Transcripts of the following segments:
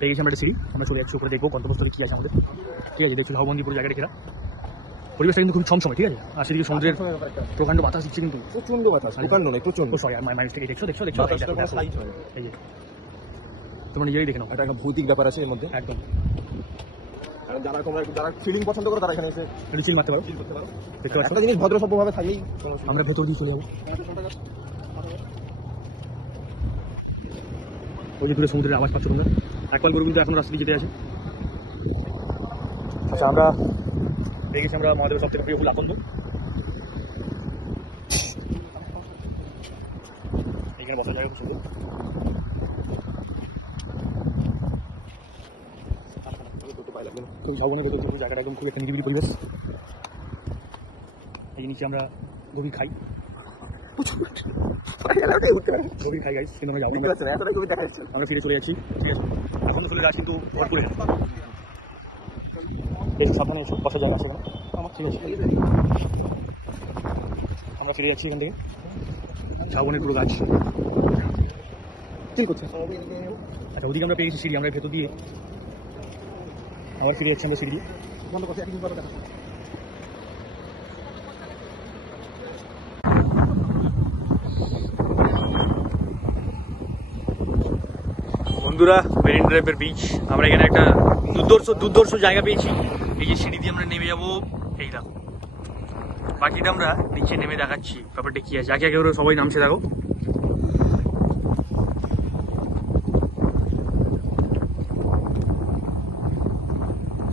পেয়ে গেছি আমরা একটা সিঁড়ি, আমরা চলে যাচ্ছি উপরে, দেখবো গন্তব্যস্থলে কী আছে আমাদের। ঠিক আছে, দেখছি ঝাউবন্দি পুরো জায়গাটা ঘেরা, পরিবেশটা কিন্তু খুব ছমছমে। ঠিক আছে, আর সেদিকে সমুদ্রের প্রকাণ্ড বাতাস দিচ্ছে, কিন্তু প্রচন্ড বাতাস, প্রকাণ্ড নয় প্রচন্ড। সরি, আর মাইনাস থেকে দেখছো দেখছো দেখছো, বাতাসটা কোনো সাইজ হয় না। এই যে তোমরা নিজেই দেখে নাও, এটা একটা ভৌতিক ব্যাপার আছে এর মধ্যে একদম। কারণ যারা ফিলিং পছন্দ করে তারা এখানে এসে চিল মারতে পারো, ফিল করতে পারো। দেখতে পাচ্ছ। একটা জিনিস ভদ্রসভ্যভাবে থাকলেই আমরা ভেতর দিয়ে চলে যাবো। ওই যে দূরে সমুদ্রের আওয়াজ পাচ্ছ তোমরা, একবার করে কিন্তু এখন রাস্তা দিয়ে যেতে আছে। আচ্ছা, আমরা পেয়ে গেছি আমরা মহাদেবের সব থেকে প্রিয় ফুল আকন্দ। এখানে বসার জায়গা খুব সুন্দর। তো ঝাউবনের ভেতর পুরো জায়গাটা একদম খুব একটা নিরিবিলি পরিবেশ। এই নিচে আমরা গভীর খাই, গভীর খাই গাইস, কিন্তু আমরা যাবো না। আমরা ফিরে চলে যাচ্ছি। ঠিক আছে, এখন তো চলে যাচ্ছি, কিন্তু ভরপুরে বেশ সাবধানে এসো, বসার জায়গা আছে না আমার। ঠিক আছে, আমরা ফিরে যাচ্ছি এখান থেকে। ঝাউবনের পুরো গাছ চিল করছে। আচ্ছা, ওদিকে আমরা পেয়ে গেছি সিঁড়ি, আমরা ভেতর দিয়ে আবার ফিরে যাচ্ছি আমরা সিঁড়ি দিয়ে। বন্ধ করছি, একদিন পরে দেখা। বন্ধুরা, মেরিন ড্রাইভের বিচ, আমরা এখানে একটা দুর্ধর্ষ জায়গা পেয়েছি। এই যে সিঁড়ি দিয়ে আমরা নেমে যাবো, এই দেখো। বাকিটা আমরা নিচে নেমে দেখাচ্ছি ব্যাপারটা কি আছে। আগে আগে ওরা সবাই নামছে, দেখো।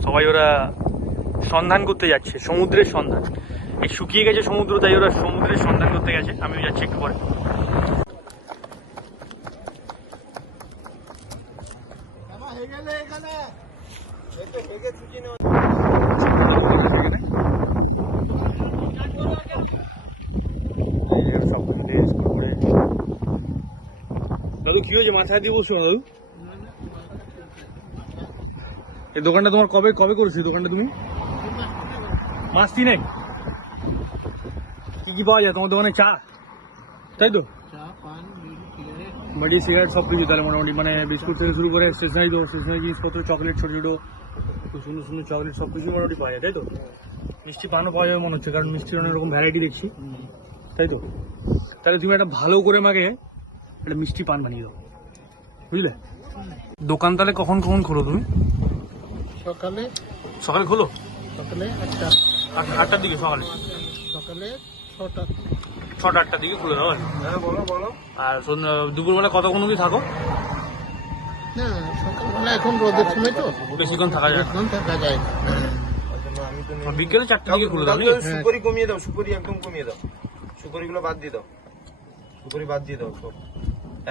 সবাই ওরা সন্ধান করতে যাচ্ছে, সমুদ্রের সন্ধান। এই শুকিয়ে গেছে সমুদ্র, তাই ওরা সমুদ্রের সন্ধান করতে গেছে। আমিও যাচ্ছি একটু পরে। দাদু কি হয়েছে, মাথায় দিয়ে বসছো না দাদু? এই দোকানটা তোমার কবে কবে করেছো? দোকানটা তুমি মাস তিনেক। কি কি পাওয়া যায় তোমার দোকানে? চা, তাই তো? বাড়ি সিগারেট সব কিছু তাহলে মোটামুটি, মানে বিস্কুট থেকে শুরু করে স্টেশনারি জিনিসপত্র, চকলেট, ছোটো ছোটো খুব সুন্দর সুন্দর চকলেট সব কিছু মোটামুটি পাওয়া যায়, তাই তো? মিষ্টি পানও পাওয়া যাবে মনে হচ্ছে, কারণ মিষ্টির অনেক রকম ভ্যারাইটি দেখছি, তাই তো? তাহলে তুমি একটা ভালো করে মাকে একটা মিষ্টি পান বানিয়ে দাও, বুঝলে? দোকান তাহলে কখন কখন খোলো তুমি? সকালে সকালে খোলো? সকালে 8টার দিকে, সকালে 6টা 6টা-8টার দিকে খুলে দাও। হ্যাঁ বলো বলো। আর দুপুরবেলা কতক্ষণ অবধি থাকো? না, সকালবেলা এখন রোদের সময় তো বেশিক্ষণ থাকা যায় না। এখন থাকা যায় না। আমি তো বিকেলে 4টার দিকে খুলে দাও। সুপারি কমিয়ে দাও, সুপারি একদম কমিয়ে দাও, সুপারিগুলো বাদ দিয়ে দাও, সুপারি বাদ দিয়ে দাও সব,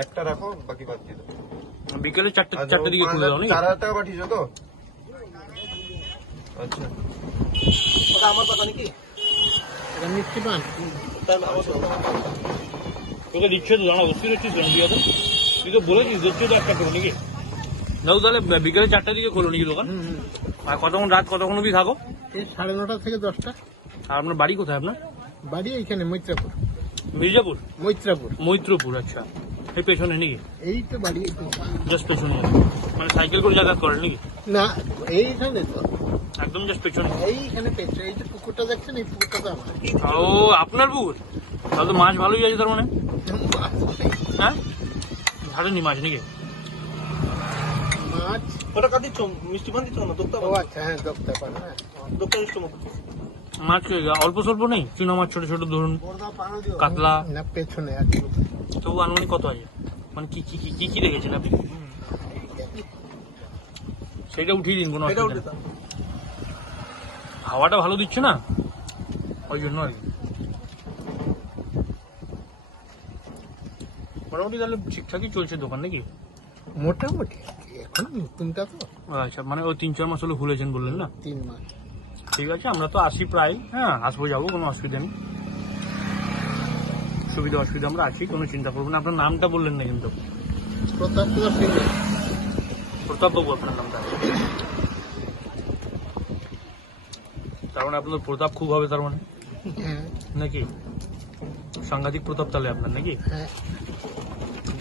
একটা রাখো, বাকি বাদ দিয়ে দাও। বিকেলে 4টার দিকে খুলে দাও নাকি? 4000 টাকা পাঠিয়েছো তো? আচ্ছা, ওটা আমার কথা নাকি? এটা মিষ্টি পান। তোকে দিচ্ছে তো, জানা অবশ্যই দিচ্ছিস দিয়ে তো, তুই তো বলেছিস দিচ্ছে তো একটা করো নাকি? দাও তাহলে বিকেলে 4টার দিকে খোলো নাকি দোকান? আর কতক্ষণ রাত কতক্ষণ অবধি থাকো? এই 9:30 থেকে 10টা। আর আপনার বাড়ি কোথায় আপনার? বাড়ি এইখানে মৈত্রাপুর। মির্জাপুর? মৈত্রাপুর, আচ্ছা। এই পেছনে নাকি? এই তো বাড়ি, জাস্ট পেছনে, মানে সাইকেল করে যাতায়াত করেন নাকি? না এইখানে তো, একদম জাস্ট পেছনে। এইখানে পেছনে এই যে পুকুরটা দেখছেন, এই পুকুরটা তো আমার। ও, আপনার পুকুর? তাহলে তো মাছ ভালোই আছে তার মানে, হ্যাঁ? ছাড়েনি মাছ নাকি? মাছ ওটা কাটি মিষ্টি পান দিচ্ছ না? দোক্তা ও আচ্ছা, হ্যাঁ দোক্তা পান, হ্যাঁ দোক্তা মিষ্টি মতো মাছ অল্প স্বল্প নেই? চুনা মাছ ছোট ছোট ধরুন, কাতলা, না পেছনে আছে। তবু আনুমানিক কত আছে? মানে কি কি কি কি দেখেছেন আপনি? সেটা উঠিয়ে দিন, কোনো অসুবিধা নেই। হাওয়াটা ভালো দিচ্ছে না, ওই জন্য আর কি। মোটামুটি তাহলে ঠিকঠাকই চলছে দোকান নাকি? মোটামুটি এখন নতুনটা তো। আচ্ছা, মানে ওই 3-4 মাস হলো খুলেছেন বললেন না? 3 মাস। ঠিক আছে, আমরা তো আসি প্রায়, হ্যাঁ আসবো যাবো, কোনো অসুবিধা নেই। সুবিধা অসুবিধা আমরা আছি, কোনো চিন্তা করবো না। আপনার নামটা বললেন না কিন্তু। প্রতাপ কুমার সিং। প্রতাপ বাবু আপনার নামটা? তার মানে আপনার প্রতাপ খুব হবে তার মানে, হ্যাঁ নাকি? সাংঘাতিক প্রতাপ তাহলে আপনার নাকি? হ্যাঁ।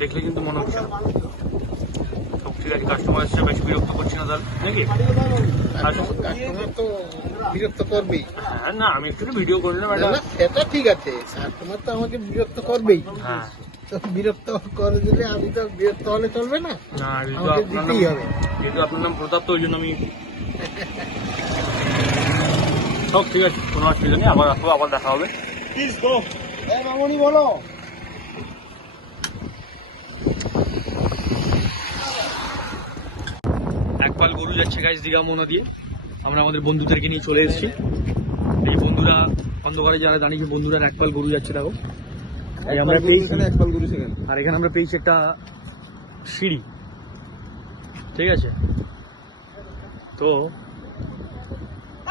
দেখলে কিন্তু মনে হচ্ছে। ঠিক আছে, কাস্টমার এসে বেশি বিরক্ত করছি না তাহলে নাকি? কাস্টমার তো বিরক্ত করবেই। হ্যাঁ না, আমি একটু ভিডিও করলাম না, একটা। না, সেটা ঠিক আছে, কাস্টমার তো আমাকে বিরক্ত করবেই। হ্যাঁ তো বিরক্ত করে দিলে আমি তো বিরক্ত হলে চলবে না, না, যেহেতু আমাকে আপনার দিতেই নাম, হবে। যেহেতু আপনার নাম প্রতাপ, তো ওই জন্য আমি সব ঠিক আছে, কোনো অসুবিধা নেই, আবার আসবো, আবার দেখা হবে। মামনি বলো। একপাল গরু যাচ্ছে গাইস দীঘা মোহনা দিয়ে। আমরা আমাদের বন্ধুদেরকে নিয়ে চলে এসেছি। এই বন্ধুরা অন্ধকারে যারা দাঁড়িয়েছে, বন্ধুরা একপাল গরু যাচ্ছে দেখো। এই আমরা পেয়েছি, আর এখানে আমরা পেয়েছি একটা সিঁড়ি, ঠিক আছে? তো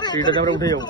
সিঁড়িটাতে আমরা উঠে যাবো।